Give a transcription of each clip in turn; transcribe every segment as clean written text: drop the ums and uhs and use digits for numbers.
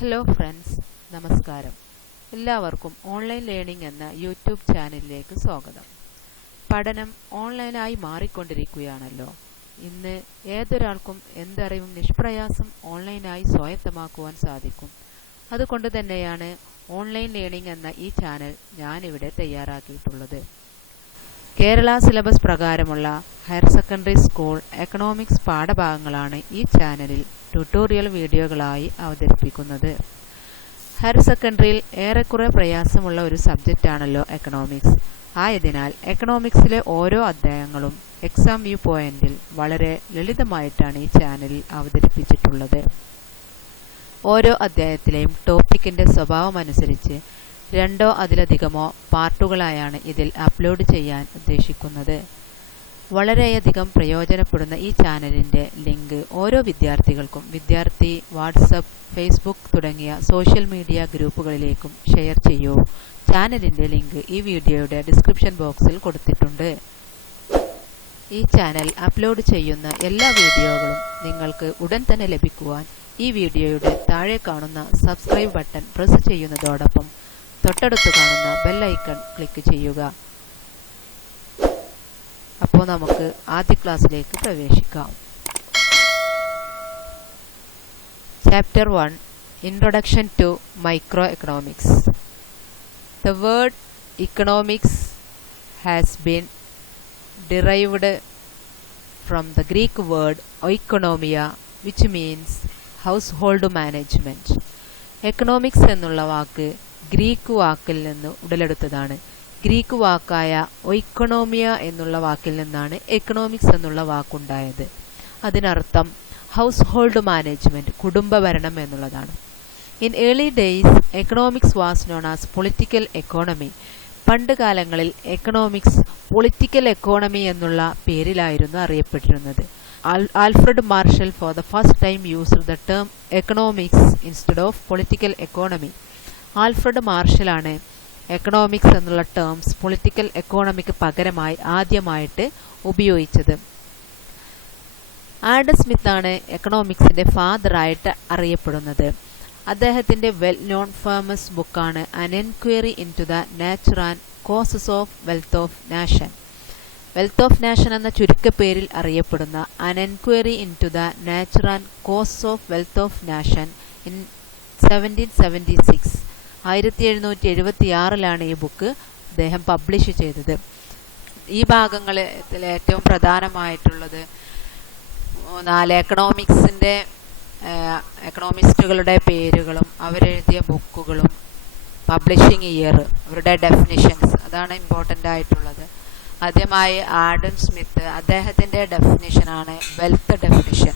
Hello friends, നമസ്കാരം. എല്ലാവർക്കും online learning എന്ന യൂട്യൂബ് ചാനലിലേക്ക് സ്വാഗതം. പഠനം ഓൺലൈനായി മാറിക്കൊണ്ടിരിക്കുകയാണല്ലോ. ഇന്ന് ഏതൊരാൾക്കും എന്തറിവും നിഷ്പ്രയാസം ഓൺലൈനായി സ്വായത്തമാക്കുവാൻ സാധിക്കും. അതുകൊണ്ട് തന്നെയാണ് ഓൺലൈൻ ലേണിംഗ് എന്ന ഈ ചാനൽ ഞാനിവിടെ തയ്യാറാക്കിയിട്ടുള്ളത്. കേരള സിലബസ് പ്രകാരമുള്ള ഹയർ സെക്കൻഡറി സ്കൂൾ എക്കണോമിക്സ് പാഠഭാഗങ്ങളാണ് ഈ ചാനലിൽ ട്യൂട്ടോറിയൽ വീഡിയോകളായി അവതരിപ്പിക്കുന്നത്. ഹയർ സെക്കൻഡറിയിൽ ഏറെക്കുറെ പ്രയാസമുള്ള ഒരു സബ്ജക്റ്റാണല്ലോ എക്കണോമിക്സ്. ആയതിനാൽ എക്കണോമിക്സിലെ ഓരോ അധ്യായങ്ങളും എക്സാം വ്യൂ പോയിന്റിൽ വളരെ ലളിതമായിട്ടാണ് ഈ ചാനലിൽ അവതരിപ്പിച്ചിട്ടുള്ളത്. ഓരോ അധ്യായത്തിലെയും ടോപ്പിക്കിന്റെ സ്വഭാവമനുസരിച്ച് രണ്ടോ അതിലധികമോ പാർട്ടുകളായാണ് ഇതിൽ അപ്ലോഡ് ചെയ്യാൻ ഉദ്ദേശിക്കുന്നത്. വളരെയധികം പ്രയോജനപ്പെടുന്ന ഈ ചാനലിന്റെ ലിങ്ക് ഓരോ വിദ്യാർത്ഥികൾക്കും വിദ്യാർത്ഥി വാട്സപ്പ്, ഫേസ്ബുക്ക് തുടങ്ങിയ സോഷ്യൽ മീഡിയ ഗ്രൂപ്പുകളിലേക്കും ഷെയർ ചെയ്യൂ. ചാനലിന്റെ ലിങ്ക് ഈ വീഡിയോയുടെ ഡിസ്ക്രിപ്ഷൻ ബോക്സിൽ കൊടുത്തിട്ടുണ്ട്. ഈ ചാനൽ അപ്ലോഡ് ചെയ്യുന്ന എല്ലാ വീഡിയോകളും നിങ്ങൾക്ക് ഉടൻ തന്നെ ലഭിക്കുവാൻ ഈ വീഡിയോയുടെ താഴെ കാണുന്ന സബ്സ്ക്രൈബ് ബട്ടൺ പ്രസ് ചെയ്യുന്നതോടൊപ്പം തൊട്ടടുത്ത് കാണുന്ന ബെൽ ഐക്കൺ ക്ലിക്ക് ചെയ്യുക. അപ്പോൾ നമുക്ക് ആദ്യ ക്ലാസ്സിലേക്ക് പ്രവേശിക്കാം. Chapter 1 Introduction to Microeconomics. The word economics has been derived from the Greek word oikonomia, which means household management. Economics എന്നുള്ള വാക്ക് ഗ്രീക്ക് വാക്കിൽ നിന്ന് ഉടലെടുത്തതാണ്. ഗ്രീക്ക് വാക്കായ ഒയ്ക്കണോമിയ എന്നുള്ള വാക്കിൽ നിന്നാണ് എക്കണോമിക്സ് എന്നുള്ള വാക്കുണ്ടായത്. അതിനർത്ഥം ഹൗസ് ഹോൾഡ് മാനേജ്മെന്റ്, കുടുംബഭരണം എന്നുള്ളതാണ്. In early days economics was known as political economy. പണ്ട് കാലങ്ങളിൽ എക്കണോമിക്സ് പൊളിറ്റിക്കൽ എക്കോണമി എന്നുള്ള പേരിലായിരുന്നു അറിയപ്പെട്ടിരുന്നത്. Alfred Marshall for the first time used the term economics instead of political economy. Alfred മാർഷലാണ് എക്കണോമിക്സ് എന്നുള്ള terms political എക്കോണമിക്ക് പകരമായി ആദ്യമായിട്ട് ഉപയോഗിച്ചത്. ആഡം സ്മിത്ത് ആണ് എക്കണോമിക്സിന്റെ ഫാദറായിട്ട് അറിയപ്പെടുന്നത്. അദ്ദേഹത്തിന്റെ വെൽ നോൺ ഫേമസ് ബുക്കാണ് an enquiry into the nature and causes of wealth of nation. Wealth of nation എന്ന ചുരുക്കപ്പേരിൽ അറിയപ്പെടുന്ന an enquiry into the nature and causes of wealth of nation in 1776 1776 ഈ book അദ്ദേഹം publish ചെയ്തത്. ഈ ഭാഗങ്ങളിൽ ഏറ്റവും പ്രധാനമായിട്ടുള്ളത് 4 എക്കണോമിസ്റ്റുകളുടെ പേരുകളും അവരെഴുതിയ ബുക്കുകളും പബ്ലിഷിംഗ് ഇയർ, അവരുടെ ഡെഫിനിഷൻസ്, അതാണ് ഇമ്പോർട്ടൻ്റ് ആയിട്ടുള്ളത്. ആദ്യമായി ആഡം സ്മിത്ത്, അദ്ദേഹത്തിൻ്റെ ഡെഫിനിഷനാണ് വെൽത്ത് ഡെഫിനിഷൻ.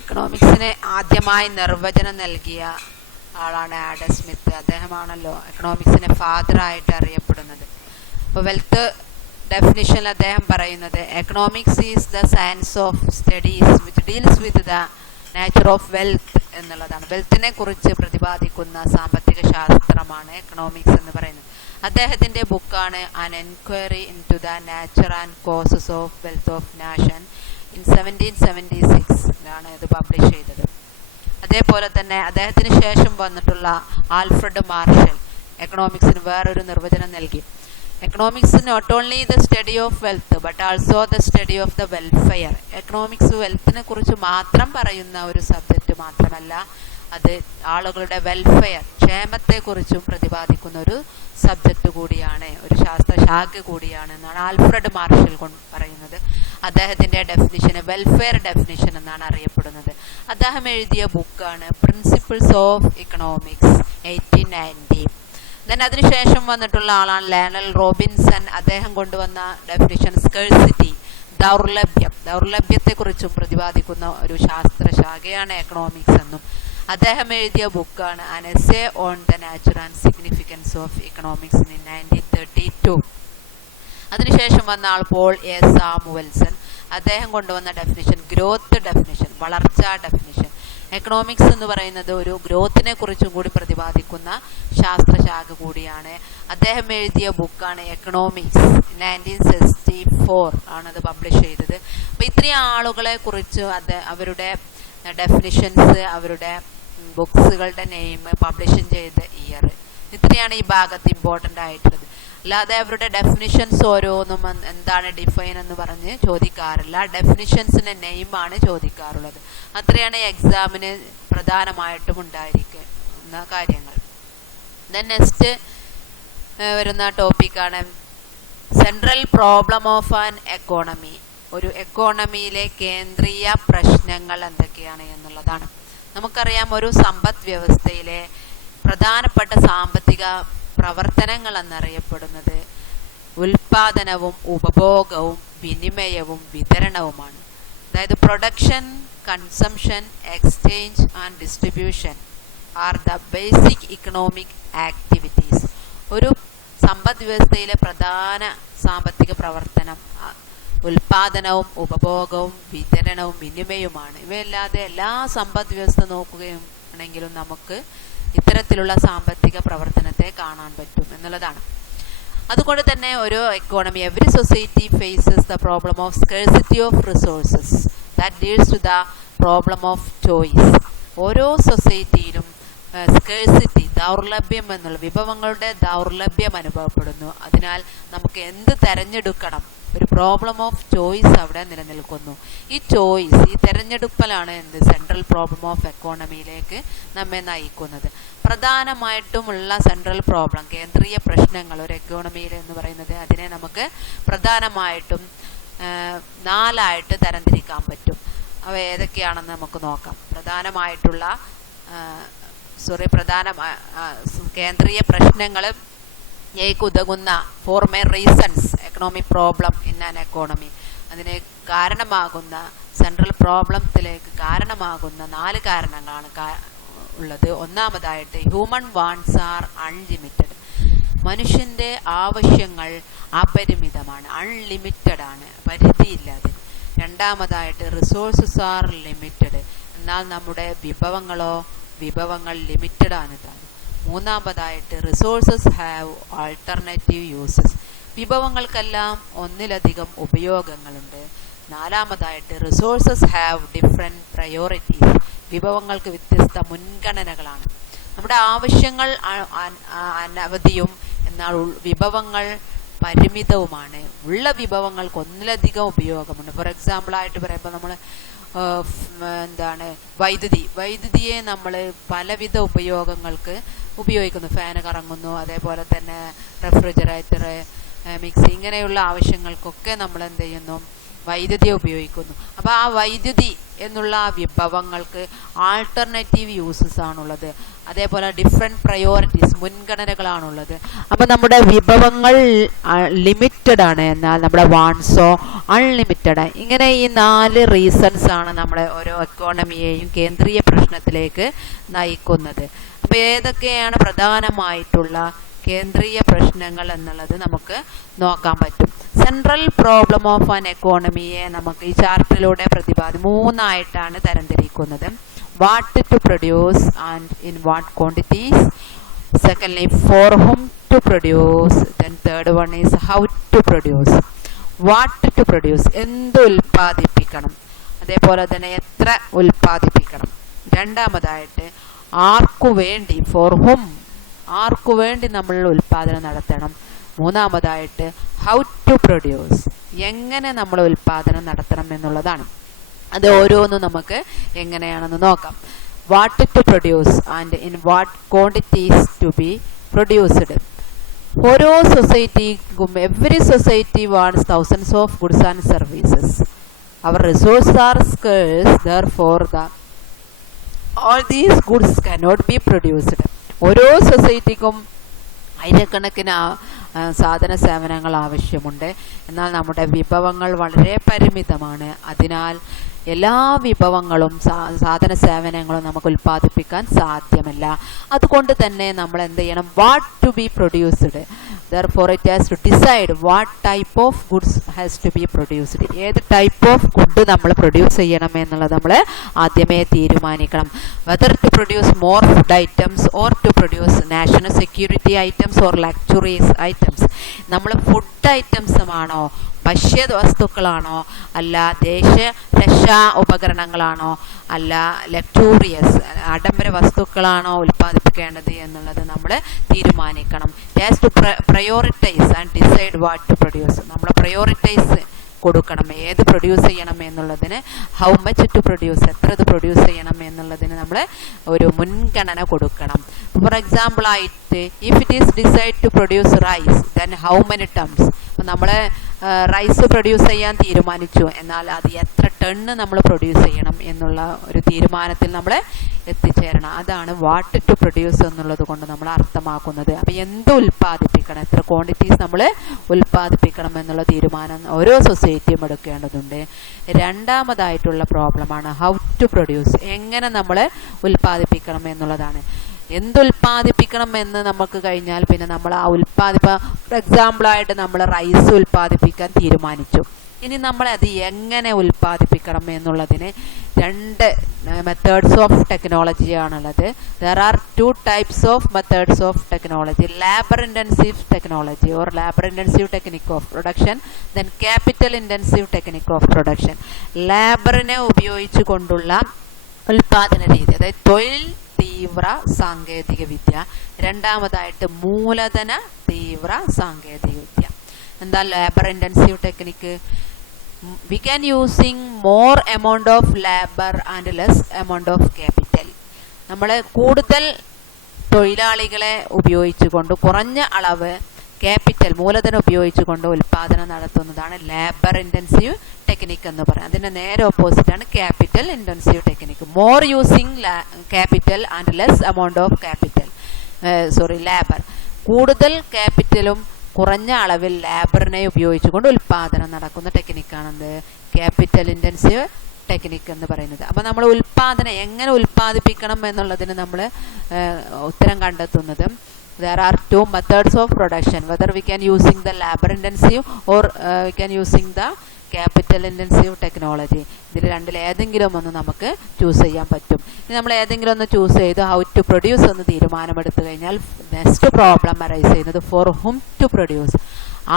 എക്കണോമിക്സിന് ആദ്യമായി നിർവചനം നൽകിയ ആളാണ് ആഡം സ്മിത്ത്. അദ്ദേഹമാണല്ലോ എക്കണോമിക്സിന്റെ ഫാദർ ആയിട്ട് അറിയപ്പെടുന്നത്. അപ്പോൾ വെൽത്ത് ഡെഫിനിഷനിൽ അദ്ദേഹം പറയുന്നത് economics is the science of studies which deals with the nature of wealth എന്നുള്ളതാണ്. വെൽത്തിനെ കുറിച്ച് പ്രതിപാദിക്കുന്ന സാമ്പത്തിക ശാസ്ത്രമാണ് എക്കണോമിക്സ് എന്ന് പറയുന്നത്. അദ്ദേഹത്തിന്റെ ബുക്കാണ് an enquiry into the nature and causes of wealth of nation in 1776 ഇത് പബ്ലിഷ് ചെയ്തത്. അതേപോലെ തന്നെ അദ്ദേഹത്തിന് ശേഷം വന്നിട്ടുള്ള ആൽഫ്രഡ് മാർഷൽ എക്കണോമിക്സിന് വേറൊരു നിർവചനം നൽകി. Economics not only the study of wealth but also the study of the welfare. Economics വെൽത്തിനെ കുറിച്ച് മാത്രം പറയുന്ന ഒരു സബ്ജക്റ്റ് മാത്രമല്ല, അത് ആളുകളുടെ വെൽഫെയർ, ക്ഷേമത്തെക്കുറിച്ചും പ്രതിപാദിക്കുന്ന ഒരു സബ്ജക്റ്റ് കൂടിയാണ്, ഒരു ശാസ്ത്രശാഖ കൂടിയാണ് എന്നാണ് ആൽഫ്രഡ് മാർഷൽ പറയുന്നത്. അദ്ദേഹത്തിന്റെ ഡെഫിനിഷന് വെൽഫെയർ ഡെഫിനിഷൻ എന്നാണ് അറിയപ്പെടുന്നത്. അദ്ദേഹം എഴുതിയ ബുക്കാണ് പ്രിൻസിപ്പിൾസ് ഓഫ് ഇക്കണോമിക്സ് 1890. അതിനുശേഷം വന്നിട്ടുള്ള ആളാണ് ലേണൽ റോബിൻസൺ. അദ്ദേഹം കൊണ്ടുവന്ന ഡെഫിനിഷൻ സ്കേഴ്സിറ്റി, ദൗർലഭ്യത്തെക്കുറിച്ചും പ്രതിപാദിക്കുന്ന ഒരു ശാസ്ത്രശാഖയാണ് എക്കണോമിക്സ് എന്നും അദ്ദേഹം എഴുതിയ ബുക്കാണ് അൻ essay on the nature and significance of economics in 1932. അതിനുശേഷം വന്ന ആൾ പോൾ എ സാമുവൽസൺ. അദ്ദേഹം കൊണ്ടുവന്ന ഡെഫിനിഷൻ ഗ്രോത്ത് ഡെഫിനിഷൻ, വളർച്ചാ ഡെഫിനിഷൻ. എക്കണോമിക്സ് എന്ന് പറയുന്നത് ഒരു ഗ്രോത്തിനെ കുറിച്ചും കൂടി പ്രതിപാദിക്കുന്ന ശാസ്ത്രശാഖ കൂടിയാണ്. അദ്ദേഹം എഴുതിയ ബുക്കാണ് എക്കണോമിക്സ് 1964 ആണത് പബ്ലിഷ് ചെയ്തത്. അപ്പോൾ ഇത്രയും ആളുകളെ കുറിച്ച് അവരുടെ ഡെഫിനിഷൻസ്, അവരുടെ ബുക്സുകളുടെ നെയിം, പബ്ലിഷ് ചെയ്ത ഇയർ, ഇത്രയാണ് ഈ ഭാഗത്ത് ഇമ്പോർട്ടൻ്റ് ആയിട്ടുള്ളത്. അല്ലാതെ അവരുടെ ഡെഫിനിഷൻസ് ഓരോന്നും എന്താണ് ഡിഫൈൻ എന്ന് പറഞ്ഞ് ചോദിക്കാറില്ല. ഡെഫിനിഷൻസിൻ്റെ നെയിമാണ് ചോദിക്കാറുള്ളത്. അത്രയാണ് എക്സാമിന് പ്രധാനമായിട്ടും ഉണ്ടായിരിക്കുന്ന കാര്യങ്ങൾ. ദെൻ നെക്സ്റ്റ് വരുന്ന ടോപ്പിക്കാണ് central problem of an economy. ഒരു എക്കോണമിയിലെ കേന്ദ്രീയ പ്രശ്നങ്ങൾ എന്തൊക്കെയാണ് എന്നുള്ളതാണ്. നമുക്കറിയാം, ഒരു സമ്പദ് വ്യവസ്ഥയിലെ പ്രധാനപ്പെട്ട സാമ്പത്തിക പ്രവർത്തനങ്ങൾ എന്നറിയപ്പെടുന്നത് ഉൽപാദനവും ഉപഭോഗവും വിനിമയവും വിതരണവുമാണ്. അതായത് production, consumption, exchange and distribution are the basic economic activities. ഒരു സമ്പദ് വ്യവസ്ഥയിലെ പ്രധാന സാമ്പത്തിക പ്രവർത്തനം ഉൽപാദനവും ഉപഭോഗവും വിതരണവും വിനിമയവുമാണ്. ഇവയല്ലാതെ എല്ലാ സമ്പദ് വ്യവസ്ഥ നോക്കുകയാണെങ്കിലും നമുക്ക് ഇത്തരത്തിലുള്ള സാമ്പത്തിക പ്രവർത്തനത്തെ കാണാൻ പറ്റും എന്നുള്ളതാണ്. അതുകൊണ്ട് തന്നെ ഒരു economy, every society faces the problem of scarcity of resources that leads to the problem of choice. ഓരോ സൊസൈറ്റിയിലും സ്കേഴ്സിറ്റി, ദൗർലഭ്യം എന്നുള്ള വിഭവങ്ങളുടെ ദൗർലഭ്യം അനുഭവപ്പെടുന്നു. അതിനാൽ നമുക്ക് എന്ത് തെരഞ്ഞെടുക്കണം, ഒരു പ്രോബ്ലം ഓഫ് ചോയ്സ് അവിടെ നിലനിൽക്കുന്നു. ഈ ചോയ്സ്, ഈ തെരഞ്ഞെടുപ്പലാണ് എന്ത് സെൻട്രൽ പ്രോബ്ലം ഓഫ് എക്കോണമിയിലേക്ക് നമ്മെ നയിക്കുന്നത്. പ്രധാനമായിട്ടുമുള്ള സെൻട്രൽ പ്രോബ്ലം, കേന്ദ്രീയ പ്രശ്നങ്ങൾ ഒരു എക്കോണമിയിൽ എന്ന് പറയുന്നത്, അതിനെ നമുക്ക് പ്രധാനമായിട്ടും 4 തരംതിരിക്കാൻ പറ്റും. അവ ഏതൊക്കെയാണെന്ന് നമുക്ക് നോക്കാം. പ്രധാനമായിട്ടുള്ള കേന്ദ്രീയ പ്രശ്നങ്ങൾ ഉതകുന്ന 4 main reasons economic problem in an economy. അതിന് കാരണമാകുന്ന, സെൻട്രൽ പ്രോബ്ലത്തിലേക്ക് കാരണമാകുന്ന 4 കാരണങ്ങളാണ് ഉള്ളത്. ഒന്നാമതായിട്ട് ഹ്യൂമൻ വാണ്ട്സ് ആർ അൺലിമിറ്റഡ്. മനുഷ്യൻ്റെ ആവശ്യങ്ങൾ അപരിമിതമാണ്, അൺലിമിറ്റഡ് ആണ്, പരിധിയില്ലാതെ. രണ്ടാമതായിട്ട് റിസോഴ്സസ് ആർ ലിമിറ്റഡ്. എന്നാൽ നമ്മുടെ വിഭവങ്ങൾ ലിമിറ്റഡ് ആണ്. മൂന്നാമതായിട്ട് റിസോഴ്സസ് ഹാവ് ആൾട്ടർനേറ്റീവ് യൂസസ്. വിഭവങ്ങൾക്കെല്ലാം ഒന്നിലധികം ഉപയോഗങ്ങളുണ്ട്. നാലാമതായിട്ട് റിസോഴ്സസ് ഹാവ് ഡിഫറെൻറ്റ് പ്രയോറിറ്റീസ്. വിഭവങ്ങൾക്ക് വ്യത്യസ്ത മുൻഗണനകളാണ്. നമ്മുടെ ആവശ്യങ്ങൾ അനവധിയും എന്നാൽ വിഭവങ്ങൾ പരിമിതവുമാണ്. ഉള്ള വിഭവങ്ങൾക്ക് ഒന്നിലധികം ഉപയോഗമുണ്ട്. ഫോർ എക്സാമ്പിൾ ആയിട്ട് പറയുമ്പോൾ നമ്മൾ വൈദ്യുതിയെ നമ്മൾ പലവിധ ഉപയോഗങ്ങൾക്ക് ഉപയോഗിക്കുന്നു. ഫാന് കറങ്ങുന്നു, അതേപോലെ തന്നെ റെഫ്രിജറേറ്റർ, മിക്സി, ഇങ്ങനെയുള്ള ആവശ്യങ്ങൾക്കൊക്കെ നമ്മൾ എന്ത് ചെയ്യുന്നു, വൈദ്യുതി ഉപയോഗിക്കുന്നു. അപ്പോൾ ആ വൈദ്യുതി എന്നുള്ള വിഭവങ്ങൾക്ക് ആൾട്ടർനേറ്റീവ് യൂസസ് ആണുള്ളത്. അതേപോലെ ഡിഫറെൻറ്റ് പ്രയോറിറ്റീസ്, മുൻഗണനകളാണുള്ളത്. അപ്പോൾ നമ്മുടെ വിഭവങ്ങൾ ലിമിറ്റഡ് ആണ്, എന്നാൽ നമ്മുടെ വാൺസോ അൺലിമിറ്റഡ്. ഇങ്ങനെ ഈ 4 റീസൺസ് ആണ് നമ്മുടെ ഓരോ എക്കോണമിയെയും കേന്ദ്രീയ പ്രശ്നത്തിലേക്ക് നയിക്കുന്നത്. അപ്പോൾ ഏതൊക്കെയാണ് പ്രധാനമായിട്ടുള്ള കേന്ദ്രീയ പ്രശ്നങ്ങൾ എന്നുള്ളത് നമുക്ക് നോക്കാൻ പറ്റും. സെൻട്രൽ പ്രോബ്ലം ഓഫ് ആൻ എക്കോണമിയെ നമുക്ക് ഈ ചാർട്ടിലൂടെ 3 തരംതിരിക്കുന്നത്. What to produce and in what quantities. Secondly for whom to produce. Then third one is how to produce. What to produce, എന്ത് ഉൽപ്പാദിപ്പിക്കണം, അതേപോലെ തന്നെ എത്ര ഉൽപ്പാദിപ്പിക്കണം. രണ്ടാമതായിട്ട് ആർക്കു വേണ്ടി, ഫോർ ഹും, ആർക്കു വേണ്ടി നമ്മൾ ഉൽപ്പാദനം നടത്തണം. മൂന്നാമതായിട്ട് ഹൗ ടു പ്രൊഡ്യൂസ്, എങ്ങനെ നമ്മൾ ഉൽപ്പാദനം നടത്തണം എന്നുള്ളതാണ്. അത് ഓരോന്നും നമുക്ക് എങ്ങനെയാണെന്ന് നോക്കാം. What to produce and in what quantities to be produced. ഓരോ സൊസൈറ്റിക്കും, every society wants thousands of goods and services. Our resources are scarce, therefore all these goods cannot be produced. ഓരോ സൊസൈറ്റിക്കും ആയിരക്കണക്കിന് സാധന സേവനങ്ങൾ ആവശ്യമുണ്ട്. എന്നാൽ നമ്മുടെ വിഭവങ്ങൾ വളരെ പരിമിതമാണ്. അതിനാൽ എല്ലാ വിഭവങ്ങളും സാധന സേവനങ്ങളും നമുക്ക് ഉൽപ്പാദിപ്പിക്കാൻ സാധ്യമല്ല. അതുകൊണ്ട് തന്നെ നമ്മൾ എന്ത് ചെയ്യണം, what to be produced. therefore it has to decide what type of goods has to be produced. ഏത് ടൈപ്പ് ഓഫ് ഗുഡ് നമ്മൾ പ്രൊഡ്യൂസ് ചെയ്യണം എന്നുള്ളത് നമ്മൾ ആദ്യമേ തീരുമാനിക്കണം. whether to produce more food items or to produce national security items or luxurious items. നമ്മൾ food ഐറ്റംസും ആണോ ഭക്ഷ്യവസ്തുക്കളാണോ, അല്ല രക്ഷാ ഉപകരണങ്ങളാണോ, അല്ല ലക്ടൂറിയസ് ആഡംബര വസ്തുക്കളാണോ ഉൽപ്പാദിപ്പിക്കേണ്ടത് എന്നുള്ളത് നമ്മൾ തീരുമാനിക്കണം. Has to prioritise and decide what to produce. നമ്മൾ പ്രയോറിറ്റൈസ് കൊടുക്കണം, ഏത് പ്രൊഡ്യൂസ് ചെയ്യണം എന്നുള്ളതിന്. ഹൗ മച്ച് ടു പ്രൊഡ്യൂസ്, എത്ര ഇത് പ്രൊഡ്യൂസ് ചെയ്യണം എന്നുള്ളതിന് നമ്മൾ ഒരു മുൻഗണന കൊടുക്കണം. ഫോർ എക്സാമ്പിൾ ആയിട്ട്, if it is decide to produce rice, then how many tons. അപ്പം നമ്മൾ റൈസ് പ്രൊഡ്യൂസ് ചെയ്യാൻ തീരുമാനിച്ചു, എന്നാൽ അത് എത്ര ടണ്ണ് നമ്മൾ പ്രൊഡ്യൂസ് ചെയ്യണം എന്നുള്ള ഒരു തീരുമാനത്തിൽ നമ്മൾ എത്തിച്ചേരണം. അതാണ് വാട്ട് ടു പ്രൊഡ്യൂസ് എന്നുള്ളത് കൊണ്ട് നമ്മൾ അർത്ഥമാക്കുന്നത്. അപ്പം എന്ത് ഉൽപ്പാദിപ്പിക്കണം, എത്ര ക്വാണ്ടിറ്റീസ് നമ്മൾ ഉൽപ്പാദിപ്പിക്കണം എന്നുള്ള തീരുമാനം ഓരോ സൊസൈറ്റിയും എടുക്കേണ്ടതുണ്ട്. രണ്ടാമതായിട്ടുള്ള പ്രോബ്ലമാണ് ഹൗ ടു പ്രൊഡ്യൂസ്, എങ്ങനെ നമ്മൾ ഉൽപ്പാദിപ്പിക്കണം എന്നുള്ളതാണ്. എന്തുൽപ്പാദിപ്പിക്കണം എന്ന് നമുക്ക് കഴിഞ്ഞാൽ പിന്നെ നമ്മൾ ആ ഫോർ എക്സാമ്പിളായിട്ട് നമ്മൾ റൈസ് ഉൽപ്പാദിപ്പിക്കാൻ തീരുമാനിച്ചു. ഇനി നമ്മൾ അത് എങ്ങനെ ഉൽപ്പാദിപ്പിക്കണം എന്നുള്ളതിന് രണ്ട് മെത്തേഡ്സ് ഓഫ് ടെക്നോളജിയാണുള്ളത്. There are 2 types of methods of technology: labour intensive technology or labour intensive technique of production, then capital intensive technique of production. ലേബറിനെ ഉപയോഗിച്ചു കൊണ്ടുള്ള ഉൽപ്പാദന രീതി, അതായത് തൊഴിൽ തീവ്ര സാങ്കേതിക വിദ്യ. രണ്ടാമതായിട്ട് മൂലധന തീവ്ര സാങ്കേതിക വിദ്യ. എന്താ labour intensive technique? We can using more amount of labour and less amount of capital. നമ്മൾ കൂടുതൽ തൊഴിലാളികളെ ഉപയോഗിച്ചുകൊണ്ട് കുറഞ്ഞ അളവ് ക്യാപിറ്റൽ മൂലധനം ഉപയോഗിച്ചുകൊണ്ട് ഉൽപ്പാദനം നടത്തുന്നതാണ് ലേബർ ഇൻറ്റൻസീവ് ടെക്നിക്ക് എന്ന് പറയാം. അതിൻ്റെ നേരെ ഓപ്പോസിറ്റാണ് capital intensive technique. More using capital and less amount of labour. കൂടുതൽ ക്യാപിറ്റലും കുറഞ്ഞ അളവിൽ ലേബറിനെ ഉപയോഗിച്ചുകൊണ്ട് ഉൽപ്പാദനം നടക്കുന്ന ടെക്നിക്കാണെന്ത് ക്യാപിറ്റൽ ഇൻറ്റൻസീവ് ടെക്നിക്ക് എന്ന് പറയുന്നത്. അപ്പോൾ നമ്മൾ ഉൽപ്പാദനം എങ്ങനെ ഉൽപ്പാദിപ്പിക്കണം എന്നുള്ളതിന് നമ്മൾ ഉത്തരം കണ്ടെത്തുന്നത് there are 2 methods of production, whether we can using the labor intensive or we can using the capital intensive technology. ഇതിൽ രണ്ടിൽ ഏതെങ്കിലും ഒന്ന് നമുക്ക് ചൂസ് ചെയ്യാൻ പറ്റും. ഇനി നമ്മൾ ഏതെങ്കിലും ഒന്ന് ചൂസ് ചെയ്ത് ഹൗ ടു പ്രൊഡ്യൂസ് എന്ന് തീരുമാനമെടുത്തു കഴിഞ്ഞാൽ നെക്സ്റ്റ് പ്രോബ്ലം അറൈസ് ചെയ്യുന്നത് ഫോർ ഹും ടു പ്രൊഡ്യൂസ്,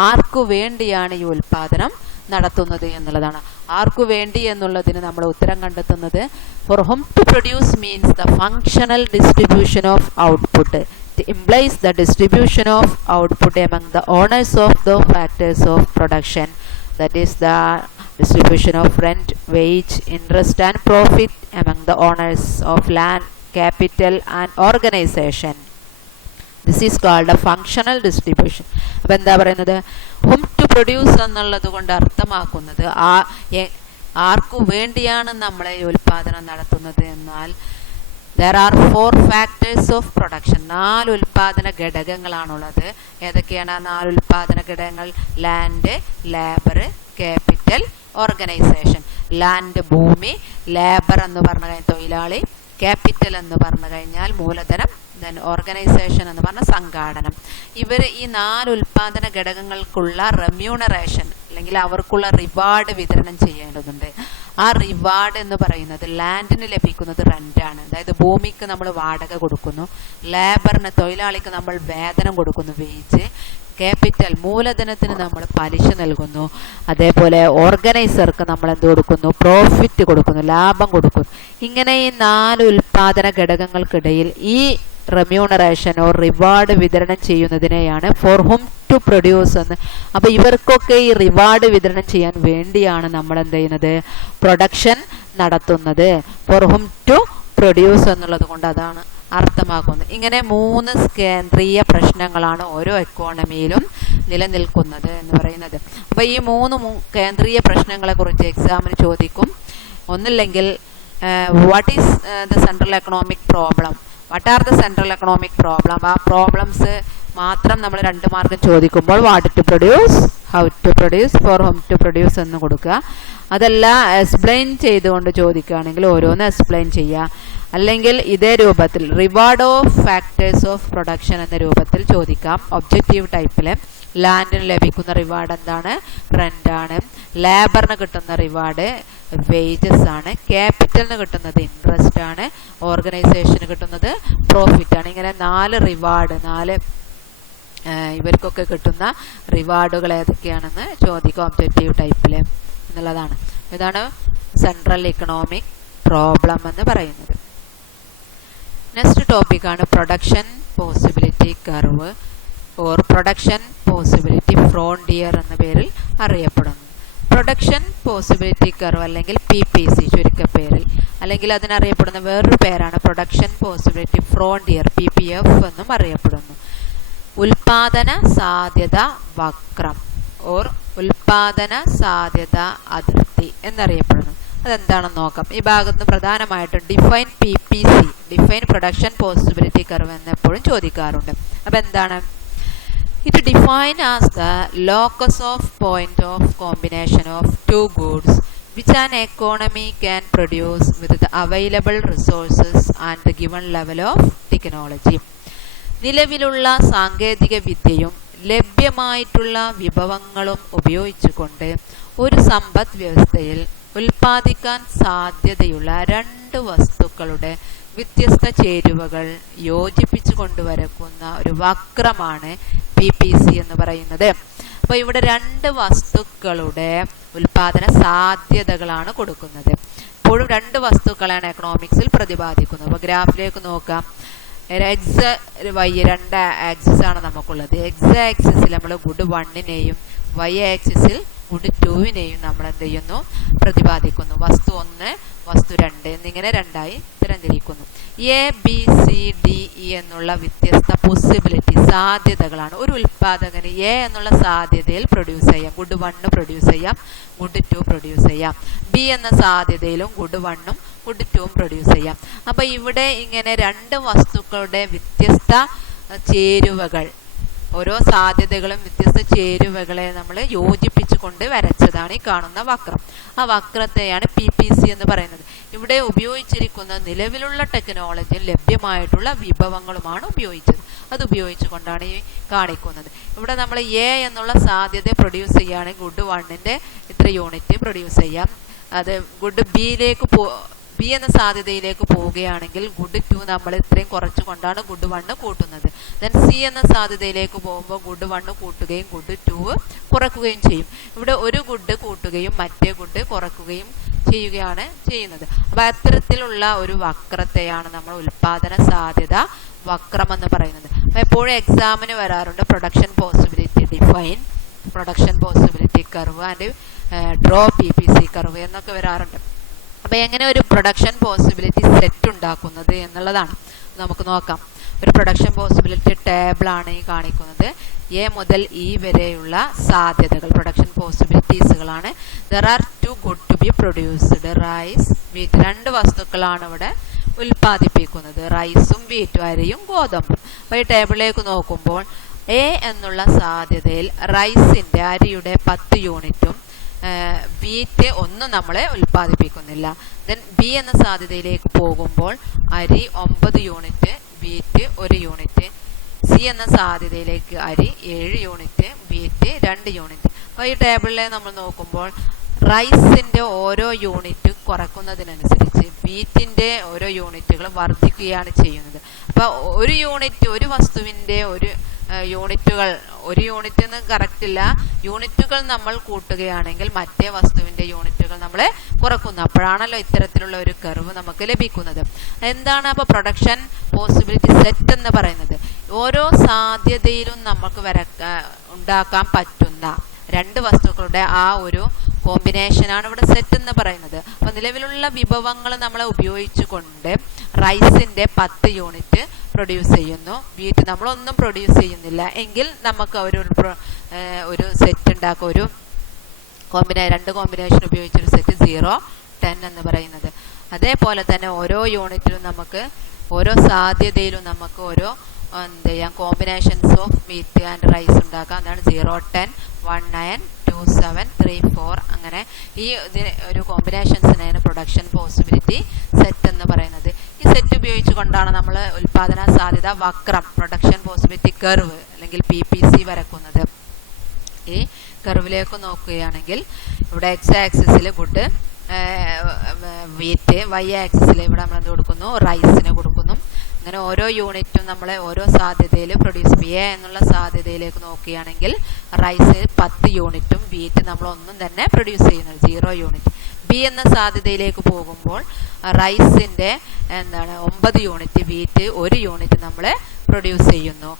ആർക്കു വേണ്ടിയാണ് ഈ ഉൽപ്പാദനം നടത്തുന്നത് എന്നുള്ളതാണ്. ആർക്കു വേണ്ടി എന്നുള്ളതിന് നമ്മൾ ഉത്തരം കണ്ടെത്തുന്നത് for whom to produce means the functional distribution of output. It implies the distribution of output among the owners of the factors of production, that is the distribution of rent, wage, interest and profit among the owners of land, capital and organization. This is called a functional distribution. അപ്പോൾ എന്താ പറയുന്നത്, whom to produce എന്നുള്ളത് കൊണ്ട് അർത്ഥമാക്കുന്നത് ആർക്കു വേണ്ടിയാണ് നമ്മളെ ഉൽപ്പാദനം നടത്തുന്നത് എന്നാൽ there are 4 factors of production. 4 ഉൽപ്പാദന ഘടകങ്ങളാണുള്ളത്. ഏതൊക്കെയാണ് 4 ഉൽപ്പാദന ഘടകങ്ങൾ? Land, labour, capital, organisation. Land ഭൂമി, ലേബർ എന്ന് പറഞ്ഞു കഴിഞ്ഞാൽ തൊഴിലാളി, ക്യാപിറ്റൽ എന്ന് പറഞ്ഞു കഴിഞ്ഞാൽ മൂലധനം, ദെൻ ഓർഗനൈസേഷൻ എന്ന് പറഞ്ഞ സംഘാടനം. ഇവർ ഈ 4 ഉൽപ്പാദന ഘടകങ്ങൾക്കുള്ള റെമ്യൂണറേഷൻ അല്ലെങ്കിൽ അവർക്കുള്ള റിവാർഡ് വിതരണം ചെയ്യേണ്ടതുണ്ട്. ആ റിവാർഡ് എന്ന് പറയുന്നത് ലാൻഡിന് ലഭിക്കുന്നത് റെന്റാണ്, അതായത് ഭൂമിക്ക് നമ്മൾ വാടക കൊടുക്കുന്നു, ലേബറിന് തൊഴിലാളിക്ക് നമ്മൾ വേതനം കൊടുക്കുന്നു വേജ്, ക്യാപിറ്റൽ മൂലധനത്തിന് നമ്മൾ പലിശ നൽകുന്നു, അതേപോലെ ഓർഗനൈസർക്ക് നമ്മൾ എന്ത് കൊടുക്കുന്നു, പ്രോഫിറ്റ് കൊടുക്കുന്നു, ലാഭം കൊടുക്കുന്നു. ഇങ്ങനെ ഈ 4 ഉൽപ്പാദന ഘടകങ്ങൾക്കിടയിൽ ഈ റെമ്യൂണറേഷൻ ഓർ റിവാർഡ് വിതരണം ചെയ്യുന്നതിനെയാണ് ഫോർ ഹും ടു പ്രൊഡ്യൂസ് എന്ന്. അപ്പോൾ ഇവർക്കൊക്കെ ഈ റിവാർഡ് വിതരണം ചെയ്യാൻ വേണ്ടിയാണ് നമ്മൾ എന്ത് ചെയ്യുന്നത്, പ്രൊഡക്ഷൻ നടത്തുന്നത്. ഫോർ ഹും ടു പ്രൊഡ്യൂസ് എന്നുള്ളത് കൊണ്ട് അതാണ് അർത്ഥമാക്കുന്നത്. ഇങ്ങനെ 3 കേന്ദ്രീയ പ്രശ്നങ്ങളാണ് ഓരോ എക്കോണമിയിലും നിലനിൽക്കുന്നത് എന്ന് പറയുന്നത്. അപ്പോൾ ഈ 3 കേന്ദ്രീയ പ്രശ്നങ്ങളെ കുറിച്ച് എക്സാമിന് ചോദിക്കും. ഒന്നില്ലെങ്കിൽ what is the central economic problem, what are the central economic problem. ആ പ്രോബ്ലംസ് മാത്രം നമ്മൾ 2 മാർക്കും ചോദിക്കുമ്പോൾ what to produce, how to produce, for whom to produce എന്ന് കൊടുക്കുക. അതെല്ലാം എക്സ്പ്ലെയിൻ ചെയ്തുകൊണ്ട് ചോദിക്കുകയാണെങ്കിൽ ഓരോന്ന് എക്സ്പ്ലെയിൻ ചെയ്യുക. അല്ലെങ്കിൽ ഇതേ രൂപത്തിൽ reward of factors of production എന്ന രൂപത്തിൽ ചോദിക്കാം. ഒബ്ജക്റ്റീവ് ടൈപ്പിൽ ലാൻഡിന് ലഭിക്കുന്ന റിവാർഡ് എന്താണ്, റെൻ്റാണ്. ലേബറിന് കിട്ടുന്ന റിവാർഡ് വേജസ് ആണ്. ക്യാപിറ്റലിന് കിട്ടുന്നത് ഇൻട്രസ്റ്റ് ആണ്. ഓർഗനൈസേഷന് കിട്ടുന്നത് പ്രോഫിറ്റ് ആണ്. ഇങ്ങനെ 4 റിവാർഡ്, 4 ഇവർക്കൊക്കെ കിട്ടുന്ന റിവാർഡുകൾ ഏതൊക്കെയാണെന്ന് ചോദിക്കും ഒബ്ജക്റ്റീവ് ടൈപ്പിൽ എന്നുള്ളതാണ്. ഇതാണ് സെൻട്രൽ ഇക്കണോമിക് പ്രോബ്ലം എന്ന് പറയുന്നത്. നെക്സ്റ്റ് ടോപ്പിക്കാണ് production possibility curve or production possibility frontier എന്ന പേരിൽ അറിയപ്പെടുന്നു. പ്രൊഡക്ഷൻ പോസിബിലിറ്റി കർവ് അല്ലെങ്കിൽ PPC ചുരുക്കപ്പേരിൽ, അല്ലെങ്കിൽ അതിനറിയപ്പെടുന്ന വേറൊരു പേരാണ് പ്രൊഡക്ഷൻ പോസിബിലിറ്റി ഫ്രോണ്ടിയർ PPF എന്നും അറിയപ്പെടുന്നു. ഉൽപാദന സാധ്യത വക്രം ഓർ ഉൽപാദന സാധ്യത അതിർത്തി എന്നറിയപ്പെടുന്നു. അതെന്താണെന്ന് നോക്കാം. ഈ ഭാഗത്ത് പ്രധാനമായിട്ടും define PPC define production possibility curve എന്നെപ്പോഴും ചോദിക്കാറുണ്ട്. അപ്പം എന്താണ്? It defined as the locus of point of combination of two goods which an economy can produce with the available resources and the given level of technology. നിലവിലുള്ള സാങ്കേതിക വിദ്യയും ലഭ്യമായിട്ടുള്ള വിഭവങ്ങളും ഉപയോഗിച്ചുകൊണ്ട് ഒരു സമ്പദ് വ്യവസ്ഥയിൽ ഉൽപ്പാദിക്കാൻ സാധ്യതയുള്ള രണ്ട് വസ്തുക്കളുടെ വ്യത്യസ്ത ചേരുവകൾ യോജിപ്പിച്ചു കൊണ്ടുവരക്കുന്ന ഒരു വക്രമാണ് PPC എന്ന് പറയുന്നത്. അപ്പോൾ ഇവിടെ രണ്ട് വസ്തുക്കളുടെ ഉൽപാദന സാധ്യതകളാണ് കൊടുക്കുന്നത്. ഇപ്പോഴും രണ്ട് വസ്തുക്കളാണ് എക്കണോമിക്സിൽ പ്രതിപാദിക്കുന്നത്. അപ്പോൾ ഗ്രാഫിലേക്ക് നോക്കാം. എക്സ് വൈ രണ്ട് ആക്സിസ് ആണ് നമുക്കുള്ളത്. എക്സ് ആക്സിസിൽ നമ്മൾ ഗുഡ് 1നെയും വൈ ആക്സിസിൽ ഗുഡ് 2നെയും നമ്മൾ എന്ത് ചെയ്യുന്നു? പ്രതിപാദിക്കുന്നു. വസ്തു 1 വസ്തു 2 എന്നിങ്ങനെ രണ്ടായി തരംതിരിക്കുന്നു. ABCDE എന്നുള്ള വ്യത്യസ്ത പോസിബിലിറ്റി സാധ്യതകളാണ്. ഒരു ഉൽപാദകന് എ എന്നുള്ള സാധ്യതയിൽ പ്രൊഡ്യൂസ് ചെയ്യാം, ഗുഡ് 1 പ്രൊഡ്യൂസ് ചെയ്യാം, ഗുഡ് 2 പ്രൊഡ്യൂസ് ചെയ്യാം. ബി എന്ന സാധ്യതയിലും ഗുഡ് 1ഉം ഗുഡ് 2ഉം പ്രൊഡ്യൂസ് ചെയ്യാം. അപ്പൊ ഇവിടെ ഇങ്ങനെ രണ്ട് വസ്തുക്കളുടെ വ്യത്യസ്ത ചേരുവകൾ, ഓരോ സാധ്യതകളും വ്യത്യസ്ത ചേരുവകളെ നമ്മൾ യോജിപ്പിച്ചുകൊണ്ട് വരച്ചതാണ് ഈ കാണുന്ന വക്രം. ആ വക്രത്തെയാണ് PPC എന്ന് പറയുന്നത്. ഇവിടെ ഉപയോഗിച്ചിരിക്കുന്ന നിലവിലുള്ള ടെക്നോളജിയും ലഭ്യമായിട്ടുള്ള വിഭവങ്ങളുമാണ് ഉപയോഗിച്ചത്. അത് ഉപയോഗിച്ചുകൊണ്ടാണ് ഈ കാണിക്കുന്നത്. ഇവിടെ നമ്മൾ എ എന്നുള്ള സാധ്യത പ്രൊഡ്യൂസ് ചെയ്യുകയാണെങ്കിൽ ഗുഡ് 1ന്റെ ഇത്ര യൂണിറ്റ് പ്രൊഡ്യൂസ് ചെയ്യാം. അത് ഗുഡ് ബി എന്ന സാധ്യതയിലേക്ക് പോവുകയാണെങ്കിൽ ഗുഡ് 2 നമ്മൾ ഇത്രയും കുറച്ചുകൊണ്ടാണ് ഗുഡ് 1 കൂട്ടുന്നത്. ദെൻ സി എന്ന സാധ്യതയിലേക്ക് പോകുമ്പോൾ ഗുഡ് 1 കൂട്ടുകയും ഗുഡ് 2 കുറക്കുകയും ചെയ്യും. ഇവിടെ ഒരു ഗുഡ് കൂട്ടുകയും മറ്റേ ഗുഡ് കുറക്കുകയും ചെയ്യുകയാണ് ചെയ്യുന്നത്. അപ്പൊ അത്തരത്തിലുള്ള ഒരു വക്രത്തെയാണ് നമ്മൾ ഉൽപാദന സാധ്യത വക്രം എന്ന് പറയുന്നത്. എപ്പോഴും എക്സാമിന് വരാറുണ്ട് production possibility define, production possibility curve and draw PPC curve എന്നൊക്കെ വരാറുണ്ട്. അപ്പൊ എങ്ങനെ ഒരു പ്രൊഡക്ഷൻ പോസിബിലിറ്റി സെറ്റ് ഉണ്ടാക്കുന്നത് എന്നുള്ളതാണ് നമുക്ക് നോക്കാം. ഒരു പ്രൊഡക്ഷൻ പോസിബിലിറ്റി ടേബിൾ ആണ് ഈ കാണിക്കുന്നത്. എ മുതൽ ഇ വരെയുള്ള സാധ്യതകൾ പ്രൊഡക്ഷൻ പോസിബിലിറ്റീസുകളാണ്. There are two good to be produced rice wheat. രണ്ട് വസ്തുക്കളാണ് ഇവിടെ ഉൽപ്പാദിപ്പിക്കുന്നത്, റൈസും വീറ്റും, അരിയും ഗോതമ്പും. അപ്പോൾ ഈ ടേബിളിലേക്ക് നോക്കുമ്പോൾ എ എന്നുള്ള സാധ്യതയിൽ റൈസിന്റെ അരിയുടെ 10 യൂണിറ്റും വീറ്റ് ഒന്നും നമ്മളെ ഉൽപ്പാദിപ്പിക്കുന്നില്ല. ദെൻ ബി എന്ന സാധ്യതയിലേക്ക് പോകുമ്പോൾ അരി 9 യൂണിറ്റ്, വീറ്റ് 1 യൂണിറ്റ്. സി എന്ന സാധ്യതയിലേക്ക് അരി 7 യൂണിറ്റ്, വീറ്റ് 2 യൂണിറ്റ്. അപ്പോൾ ഈ ടേബിളിലെ നമ്മൾ നോക്കുമ്പോൾ റൈസിന്റെ ഓരോ യൂണിറ്റ് കുറക്കുന്നതിനനുസരിച്ച് വീറ്റിന്റെ ഓരോ യൂണിറ്റുകളും വർദ്ധിക്കുകയാണ് ചെയ്യുന്നത്. അപ്പൊ ഒരു യൂണിറ്റ്, ഒരു വസ്തുവിന്റെ ഒരു യൂണിറ്റുകൾ, ഒരു യൂണിറ്റ് എന്ന് കറക്റ്റ് ഇല്ല, യൂണിറ്റുകൾ നമ്മൾ കൂട്ടുകയാണെങ്കിൽ മറ്റേ വസ്തുവിന്റെ യൂണിറ്റുകൾ നമ്മളെ കുറക്കുന്നു. അപ്പോഴാണല്ലോ ഇത്തരത്തിലുള്ള ഒരു കർവ് നമുക്ക് ലഭിക്കുന്നത്. എന്താണ് അപ്പൊ പ്രൊഡക്ഷൻ പോസിബിലിറ്റി സെറ്റ് എന്ന് പറയുന്നത്? ഓരോ സാധ്യതയിലും നമുക്ക് ഉണ്ടാക്കാൻ പറ്റുന്ന രണ്ട് വസ്തുക്കളുടെ ആ ഒരു കോമ്പിനേഷനാണ് ഇവിടെ സെറ്റ് എന്ന് പറയുന്നത്. അപ്പൊ നിലവിലുള്ള വിഭവങ്ങൾ നമ്മളെ ഉപയോഗിച്ചുകൊണ്ട് റൈസിന്റെ 10 യൂണിറ്റ് പ്രൊഡ്യൂസ് ചെയ്യുന്നു, വീറ്റ് നമ്മളൊന്നും പ്രൊഡ്യൂസ് ചെയ്യുന്നില്ല എങ്കിൽ നമുക്ക് ഒരു സെറ്റ് ഉണ്ടാക്കും. ഒരു രണ്ട് കോമ്പിനേഷൻ ഉപയോഗിച്ചൊരു സെറ്റ് 0, 10 എന്ന് പറയുന്നത്. അതേപോലെ തന്നെ ഓരോ യൂണിറ്റിലും നമുക്ക്, ഓരോ സാധ്യതയിലും നമുക്ക് ഓരോ എന്ത് ചെയ്യാം, combinations of wheat and rice ഉണ്ടാക്കാം. അതാണ് 0, 10, 1, 9, 2, 7, 3, 4 അങ്ങനെ ഈ ഒരു കോമ്പിനേഷൻസിനാണ് പ്രൊഡക്ഷൻ പോസിബിലിറ്റി സെറ്റ് എന്ന് പറയുന്നത്. ഈ സെറ്റ് ഉപയോഗിച്ചുകൊണ്ടാണ് നമ്മൾ ഉൽപാദന സാധ്യത വക്രം, പ്രൊഡക്ഷൻ പോസിബിലിറ്റി കർവ് അല്ലെങ്കിൽ PPC വരക്കുന്നത്. ഈ കർവിലേക്ക് നോക്കുകയാണെങ്കിൽ ഇവിടെ എക്സ് ആക്സിസിൽ ഗുഡ് വീറ്റ്, വൈ ആക്സിസിൽ ഇവിടെ നമ്മൾ എന്ത് കൊടുക്കുന്നു, റൈസിന് കൊടുക്കുന്നു. അങ്ങനെ ഓരോ യൂണിറ്റും നമ്മളെ ഓരോ സാധ്യതയിൽ പ്രൊഡ്യൂസ് ചെയ്യുക എന്നുള്ള സാധ്യതയിലേക്ക് നോക്കുകയാണെങ്കിൽ റൈസ് 10 യൂണിറ്റും വീറ്റ് നമ്മൾ ഒന്നും തന്നെ പ്രൊഡ്യൂസ് ചെയ്യുന്നത് 0 യൂണിറ്റ്. ബി എന്ന സാധ്യതയിലേക്ക് പോകുമ്പോൾ റൈസിൻ്റെ 9 യൂണിറ്റ്, വീറ്റ് 1 യൂണിറ്റ് നമ്മൾ പ്രൊഡ്യൂസ് ചെയ്യുന്നു.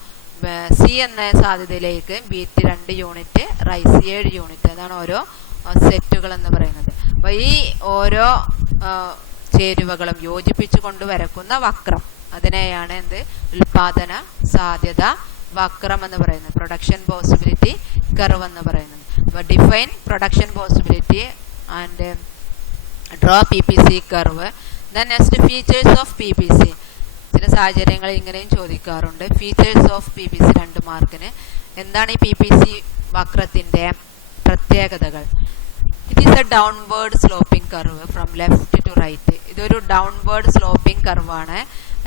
സി എന്ന സാധ്യതയിലേക്ക് വീറ്റ് 2 യൂണിറ്റ്, റൈസ് 7 യൂണിറ്റ്. അതാണ് ഓരോ സെറ്റുകൾ എന്ന് പറയുന്നത്. അപ്പോൾ ഈ ഓരോ ചേരുവകളും യോജിപ്പിച്ചു കൊണ്ട് വരക്കുന്ന വക്രം, അതിനെയാണ് ഉൽപാദന സാധ്യത വക്രം എന്ന് പറയുന്നത്, പ്രൊഡക്ഷൻ പോസിബിലിറ്റി കർവ് എന്ന് പറയുന്നത്. അപ്പോൾ define production possibility and draw PPC curve. Then next features of PPC. ചില സാഹചര്യങ്ങളിൽ ഇങ്ങനെയും ചോദിക്കാറുണ്ട്. ഫീച്ചേഴ്സ് ഓഫ് PPC 2 മാർക്കിന്. എന്താണ് ഈ PPC വക്രത്തിൻ്റെ പ്രത്യേകതകൾ? It is a downward sloping curve from left to right. ഇതൊരു ഡൗൺവേർഡ് സ്ലോപ്പിംഗ് കർവാണ്.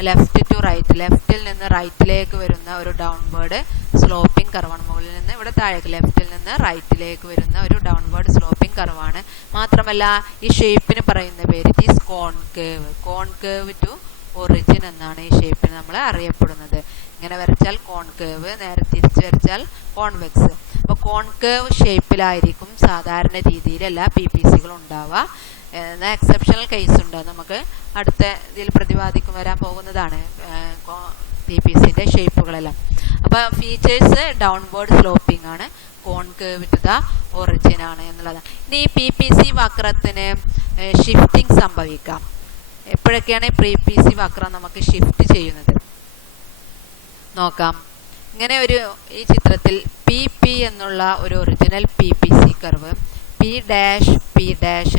ലെഫ്റ്റ് ടു റൈറ്റ്, ലെഫ്റ്റിൽ നിന്ന് റൈറ്റിലേക്ക് വരുന്ന ഒരു ഡൗൺവേർഡ് സ്ലോപ്പിംഗ് കർവാണ്. മുകളിൽ നിന്ന് ഇവിടെ താഴേക്ക്, ലെഫ്റ്റിൽ നിന്ന് റൈറ്റിലേക്ക് വരുന്ന ഒരു ഡൗൺവേർഡ് സ്ലോപ്പിംഗ് കർവാണ്. മാത്രമല്ല ഈ ഷേപ്പിന് പറയുന്ന പേര് it is concave. Concave to origin എന്നാണ് ഈ ഷേപ്പിന് നമ്മൾ അറിയപ്പെടുന്നത്. ഇങ്ങനെ വരച്ചാൽ കോൺകേവ്, നേരെ തിരിച്ച് വരച്ചാൽ കോൺവെക്സ്. അപ്പോൾ കോൺകേവ് ഷേപ്പിലായിരിക്കും സാധാരണ രീതിയിൽ എല്ലാ PPCകളും ഉണ്ടാവുക. എക്സെപ്ഷണൽ കേസ് ഉണ്ട്, നമുക്ക് അടുത്ത ഇതിൽ പ്രതിപാദിക്കും വരാൻ പോകുന്നതാണ് PPCൻ്റെ ഷേപ്പുകളെല്ലാം. അപ്പോൾ ഫീച്ചേഴ്സ് ഡൗൺവേർഡ് സ്ലോപ്പിംഗ് ആണ്, കോൺകേവ് ടു ദ ഒറിജിൻ ആണ് എന്നുള്ളതാണ്. ഇനി ഈ PPC വക്രത്തിന് ഷിഫ്റ്റിംഗ് സംഭവിക്കാം. എപ്പോഴൊക്കെയാണ് PPC വക്രം നമുക്ക് ഷിഫ്റ്റ് ചെയ്യുന്നത് നോക്കാം. ഇങ്ങനെ ഈ ചിത്രത്തിൽ PP എന്നുള്ള ഒരു ഒറിജിനൽ PPC കർവ്, P'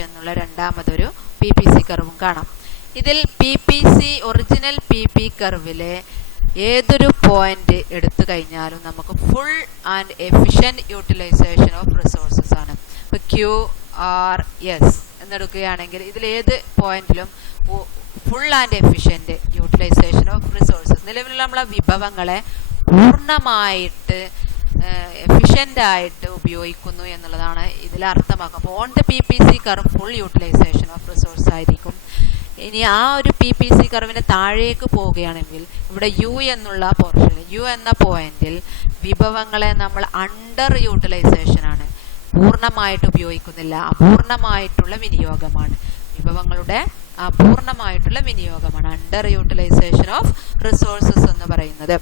എന്നുള്ള രണ്ടാമതൊരു PPC കർവും കാണാം. ഇതിൽ ഒറിജിനൽ PP കർവിലെ ഏതൊരു പോയിന്റ് എടുത്തു കഴിഞ്ഞാലും നമുക്ക് full and efficient utilisation of resources ആണ്. ഇപ്പോൾ QRS എന്നെടുക്കുകയാണെങ്കിൽ ഇതിൽ ഏത് പോയിന്റിലും full and efficient utilisation of resources, നിലവിലുള്ള നമ്മളെ വിഭവങ്ങളെ പൂർണ്ണമായിട്ട് എഫിഷ്യൻ്റായിട്ട് ഉപയോഗിക്കുന്നു എന്നുള്ളതാണ് ഇതിൽ അർത്ഥമാക്കുക. അപ്പോൾ on the PPC curve full utilisation of resource ആയിരിക്കും. ഇനി ആ ഒരു PPC കർവിന് താഴേക്ക് പോവുകയാണെങ്കിൽ ഇവിടെ U എന്നുള്ള പോർഷൻ, U എന്ന പോയിന്റിൽ വിഭവങ്ങളെ നമ്മൾ അണ്ടർ യൂട്ടിലൈസേഷൻ ആണ്, പൂർണ്ണമായിട്ട് ഉപയോഗിക്കുന്നില്ല, അപൂർണമായിട്ടുള്ള വിനിയോഗമാണ്. വിഭവങ്ങളുടെ അപൂർണമായിട്ടുള്ള വിനിയോഗമാണ് അണ്ടർ യൂട്ടിലൈസേഷൻ ഓഫ് റിസോഴ്സസ് എന്ന് പറയുന്നത്.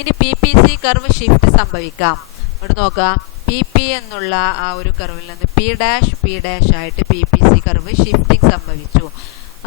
ഇനി PPC കർവ് ഷിഫ്റ്റ് സംഭവിക്കാം. ഇവിടെ നോക്കുക, PP എന്നുള്ള ആ ഒരു കർവിൽ നിന്ന് P' ആയിട്ട് PPC കർവ് ഷിഫ്റ്റിംഗ് സംഭവിച്ചു.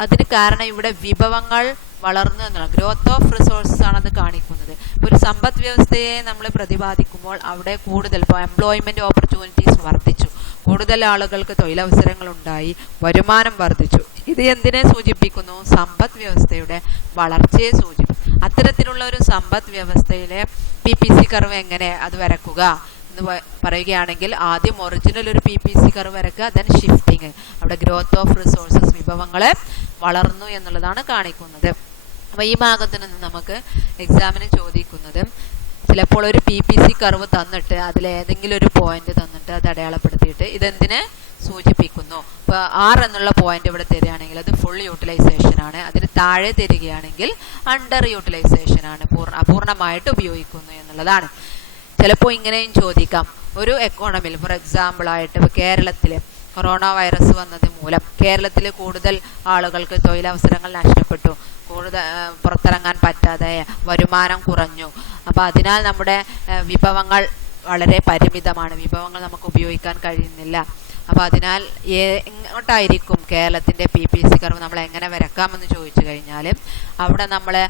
അതിന് കാരണം ഇവിടെ വിഭവങ്ങൾ വളർന്നു എന്നുള്ള ഗ്രോത്ത് ഓഫ് റിസോഴ്സസ് ആണ് അത് കാണിക്കുന്നത്. ഒരു സമ്പദ് വ്യവസ്ഥയെ നമ്മൾ പ്രതിപാദിക്കുമ്പോൾ അവിടെ കൂടുതൽ എംപ്ലോയ്മെന്റ് ഓപ്പർച്യൂണിറ്റീസ് വർദ്ധിച്ചു, കൂടുതൽ ആളുകൾക്ക് തൊഴിലവസരങ്ങൾ ഉണ്ടായി, വരുമാനം വർദ്ധിച്ചു. ഇത് എന്തിനെ സൂചിപ്പിക്കുന്നു? സമ്പദ് വ്യവസ്ഥയുടെ വളർച്ചയെ സൂചിപ്പിക്കും. അത്തരത്തിലുള്ള ഒരു സമ്പദ് വ്യവസ്ഥയിലെ PPC കർവ് എങ്ങനെ അത് വരക്കുക എന്ന് പറയുകയാണെങ്കിൽ ആദ്യം ഒറിജിനൽ ഒരു PPC കർവ് വരക്കുക, ദെൻ ഷിഫ്റ്റിംഗ്. അവിടെ ഗ്രോത്ത് ഓഫ് റിസോഴ്സസ്, വിഭവങ്ങളെ വളർന്നു എന്നുള്ളതാണ് കാണിക്കുന്നത്. അപ്പോൾ ഈ ഭാഗത്ത് നിന്ന് നമുക്ക് എക്സാമിന് ചോദിക്കുന്നത് ചിലപ്പോൾ ഒരു PPC കർവ് തന്നിട്ട് അതിലേതെങ്കിലും ഒരു പോയിന്റ് തന്നിട്ട് അത് അടയാളപ്പെടുത്തിയിട്ട് ഇതെന്തിനെ സൂചിപ്പിക്കുന്നു. ഇപ്പോൾ R എന്നുള്ള പോയിന്റ് ഇവിടെ തരികയാണെങ്കിൽ അത് ഫുൾ യൂട്ടിലൈസേഷൻ ആണ്, അതിന് താഴെ തരികയാണെങ്കിൽ അണ്ടർ യൂട്ടിലൈസേഷൻ ആണ്, അപൂർണമായിട്ട് ഉപയോഗിക്കുന്നു എന്നുള്ളതാണ്. ചിലപ്പോൾ ഇങ്ങനെയും ചോദിക്കാം, ഒരു എക്കോണമിയിൽ ഫോർ എക്സാമ്പിൾ ആയിട്ട് ഇപ്പോൾ കേരളത്തിൽ കൊറോണ വൈറസ് വന്നത് മൂലം കേരളത്തിൽ കൂടുതൽ ആളുകൾക്ക് തൊഴിലവസരങ്ങൾ നഷ്ടപ്പെട്ടു, കൂടുതൽ പുറത്തിറങ്ങാൻ പറ്റാതെ വരുമാനം കുറഞ്ഞു. അപ്പോൾ അതിനാൽ നമ്മുടെ വിഭവങ്ങൾ വളരെ പരിമിതമാണ്, വിഭവങ്ങൾ നമുക്ക് ഉപയോഗിക്കാൻ കഴിയുന്നില്ല. അപ്പോൾ അതിനാൽ എങ്ങോട്ടായിരിക്കും കേരളത്തിൻ്റെ PPC കർവ് നമ്മൾ എങ്ങനെ വരക്കാമെന്ന് ചോദിച്ചു കഴിഞ്ഞാൽ അവിടെ നമ്മളെ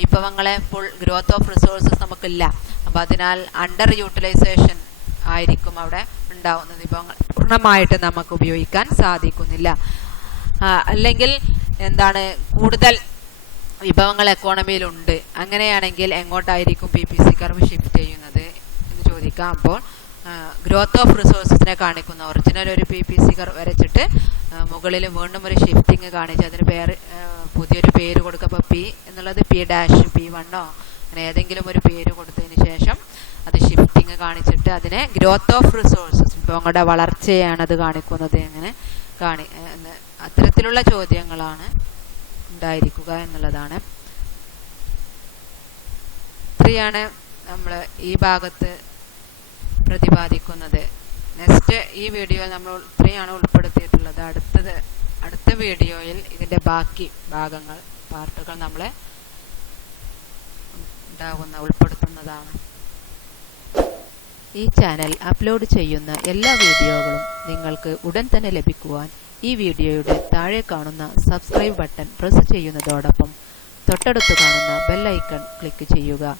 വിഭവങ്ങളെ ഫുൾ ഗ്രോത്ത് ഓഫ് റിസോഴ്സസ് നമുക്കില്ല. അപ്പോൾ അതിനാൽ അണ്ടർ യൂട്ടിലൈസേഷൻ ആയിരിക്കും അവിടെ ഉണ്ടാവുന്നത്, വിഭവങ്ങൾ പൂർണ്ണമായിട്ട് നമുക്ക് ഉപയോഗിക്കാൻ സാധിക്കുന്നില്ല. അല്ലെങ്കിൽ കൂടുതൽ വിഭവങ്ങൾ എക്കോണമിയിലുണ്ട്, അങ്ങനെയാണെങ്കിൽ എങ്ങോട്ടായിരിക്കും PPC കർവ് ഷിഫ്റ്റ് ചെയ്യുന്നത് എന്ന് ചോദിക്കാം. അപ്പോൾ ഗ്രോത്ത് ഓഫ് റിസോഴ്സസിനെ കാണിക്കുന്ന ഒറിജിനൽ ഒരു PPC കർവ് വരച്ചിട്ട് മുകളിൽ വീണ്ടും ഒരു ഷിഫ്റ്റിംഗ് കാണിച്ച് അതിന് പുതിയൊരു പേര് കൊടുക്കുക. അപ്പോൾ P എന്നുള്ളത് P', P1 അങ്ങനെ ഏതെങ്കിലും ഒരു പേര് കൊടുത്തതിന് ശേഷം അത് ഷിഫ്റ്റിംഗ് കാണിച്ചിട്ട് അതിനെ ഗ്രോത്ത് ഓഫ് റിസോഴ്സസ്, വിഭവങ്ങളുടെ വളർച്ചയാണ് അത് കാണിക്കുന്നത്. അങ്ങനെ അത്തരത്തിലുള്ള ചോദ്യങ്ങളാണ് ഉണ്ടായിരിക്കുക എന്നുള്ളതാണ്. ഇത്രയാണ് നമ്മൾ ഈ ഭാഗത്ത് പ്രതിപാദിക്കുന്നത്. നെക്സ്റ്റ് ഈ വീഡിയോയിൽ നമ്മൾ ഇത്രയാണ് ഉൾപ്പെടുത്തിയിട്ടുള്ളത്. അടുത്ത വീഡിയോയിൽ ഇതിൻ്റെ ബാക്കി ഭാഗങ്ങൾ പാർട്ടുകൾ നമ്മളെ ഉൾപ്പെടുത്തുന്നതാണ്. ഈ ചാനൽ അപ്ലോഡ് ചെയ്യുന്ന എല്ലാ വീഡിയോകളും നിങ്ങൾക്ക് ഉടൻ തന്നെ ലഭിക്കുവാൻ ഈ വീഡിയോയുടെ താഴെ കാണുന്ന സബ്സ്ക്രൈബ് ബട്ടൺ പ്രസ് ചെയ്യുന്നതോടൊപ്പം തൊട്ടടുത്ത് കാണുന്ന ബെൽ ഐക്കൺ ക്ലിക്ക് ചെയ്യുക.